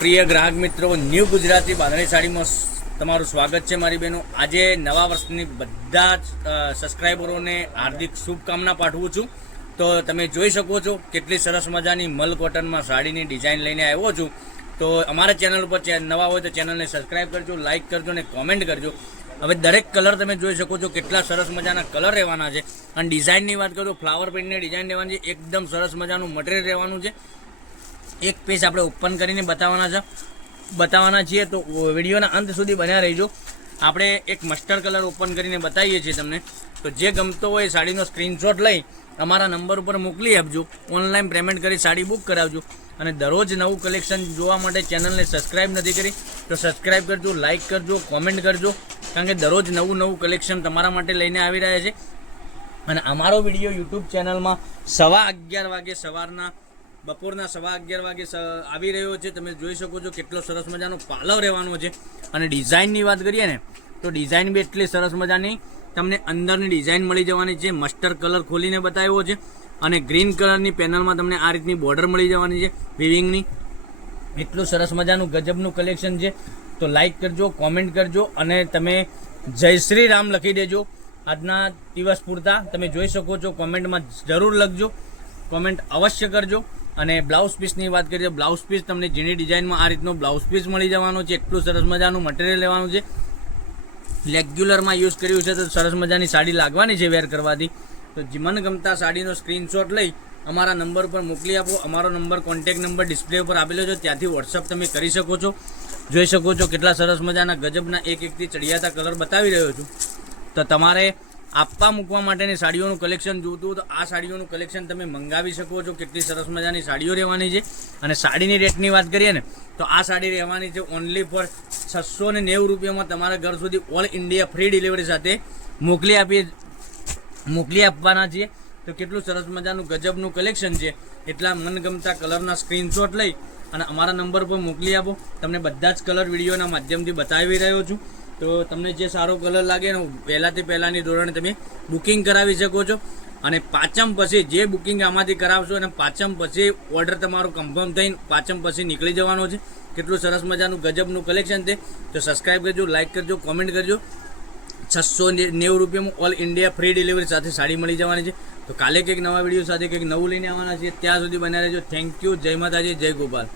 પ્રિય ગ્રાહક મિત્રો, ન્યૂ ગુજરાતી બાંધણી સાડીમાં તમારું સ્વાગત છે મારી બહેનો. આજે નવા વર્ષની બધા જ સબસ્ક્રાઈબરોને હાર્દિક શુભકામના પાઠવું છું. તો તમે જોઈ શકો છો કેટલી સરસ મજાની મલ કોટનમાં સાડીની ડિઝાઇન લઈને આવ્યો છું. તો અમારા ચેનલ ઉપર નવા હોય તો ચેનલને સબસ્ક્રાઈબ કરજો, લાઇક કરજો અને કોમેન્ટ કરજો. હવે દરેક કલર તમે જોઈ શકો છો કેટલા સરસ મજાના કલર રહેવાના છે. અને ડિઝાઇનની વાત કરું, ફ્લાવર પ્રિન્ટની ડિઝાઇન રહેવાની છે. એકદમ સરસ મજાનું મટીરિયલ રહેવાનું છે. એક પીસ આપણે ઓપન કરીને બતાવવાના છીએ, તો વિડીયોના અંત સુધી બન્યા રહીજો. આપણે એક મસ્ટર્ડ કલર ઓપન કરીને બતાવીએ છીએ તમને. તો જે ગમતો હોય સાડીનો સ્ક્રીનશોટ લઈ અમારા નંબર ઉપર મોકલી આપજો. ઓનલાઈન પેમેન્ટ કરી સાડી બુક કરાવજો. અને દરરોજ નવું કલેક્શન જોવા માટે ચેનલને સબસ્ક્રાઈબ નથી કરી તો સબસ્ક્રાઈબ કરજો, લાઇક કરજો, કોમેન્ટ કરજો, કારણ કે દરરોજ નવું કલેક્શન તમારા માટે લઈને આવી રહ્યા છે. અને અમારો વિડીયો યુટ્યુબ ચેનલમાં 11:15 વાગે બપોરના 11:15 વાગે આવી રહ્યો છે. તમે જોઈ શકો છો કેટલો સરસ મજાનો પાલવ રહેવાનો છે. અને ડિઝાઇનની વાત કરીએ ને તો ડિઝાઇન બી એટલી સરસ મજાની તમને અંદરની ડિઝાઇન મળી જવાની છે. મસ્ટર્ડ કલર ખોલીને બતાવ્યો છે અને ગ્રીન કલરની પેનલમાં તમને આ રીતની બોર્ડર મળી જવાની છે વિવિંગની. એટલું સરસ મજાનું ગજબનું કલેક્શન છે. તો લાઇક કરજો, કોમેન્ટ કરજો અને તમે જય શ્રી રામ લખી દેજો. આજના દિવસ પૂરતા તમે જોઈ શકો છો, કોમેન્ટમાં જરૂર લખજો, કોમેન્ટ અવશ્ય કરજો. અને બ્લાઉઝ પીસની વાત કરીએ તો બ્લાઉઝ પીસ તમને ઝીણી ડિઝાઇનમાં આ રીતનો બ્લાઉઝ પીસ મળી જવાનો છે. એટલું સરસ મજાનું મટીરિયલ લેવાનું છે. રેગ્યુલરમાં યુઝ કર્યું છે તો સરસ મજાની સાડી લાગવાની છે વેર કરવાથી. તો મનગમતા સાડીનો સ્ક્રીનશોટ લઈ અમારા નંબર પર મોકલી આપો. અમારો નંબર, કોન્ટેક્ટ નંબર ડિસ્પ્લે ઉપર આપેલો છે, ત્યાંથી વોટ્સઅપ તમે કરી શકો છો. જોઈ શકો છો કેટલા સરસ મજાના ગજબના એકથી ચડિયાતા કલર બતાવી રહ્યો છું. તો તમારે આપવા મૂકવા માટેની સાડીઓનું કલેક્શન જોતું તો આ સાડીઓનું કલેક્શન તમે મંગાવી શકો છો. કેટલી સરસ મજાની સાડીઓ રહેવાની છે. અને સાડીની રેટની વાત કરીએ ને તો આ સાડી રહેવાની છે ઓનલી ફોર 690 રૂપિયામાં તમારા ઘર સુધી ઓલ ઇન્ડિયા ફ્રી ડિલિવરી સાથે મોકલી આપવાના છીએ. તો કેટલું સરસ મજાનું ગજબનું કલેક્શન છે. એટલા મનગમતા કલરના સ્ક્રીનશોટ લઈ અને અમારા નંબર પર મોકલી આપો. તમને બધા જ કલર વિડીયોના માધ્યમથી બતાવી રહ્યો છું. તો તમને જે સારો કલર લાગે ને પહેલાંની ધોરણે તમે બુકિંગ કરાવી શકો છો. અને પાંચમ પછી જે બુકિંગ આમાંથી કરાવશો અને પાંચમ પછી ઓર્ડર તમારો કન્ફર્મ થઈને પાંચમ પછી નીકળી જવાનો છે. કેટલું સરસ મજાનું ગજબનું કલેક્શન છે. તો સબસ્ક્રાઈબ કરજો, લાઇક કરજો, કોમેન્ટ કરજો. 690 રૂપિયામાં ઓલ ઇન્ડિયા ફ્રી ડિલિવરી સાથે સાડી મળી જવાની છે. તો કાલે કંઈક નવા વિડીયો સાથે કંઈક નવું લઈને આવવાના છે. ત્યાં સુધી બન્યા રહેજો. Thank you. જય માતાજી, જય ગોપાલ.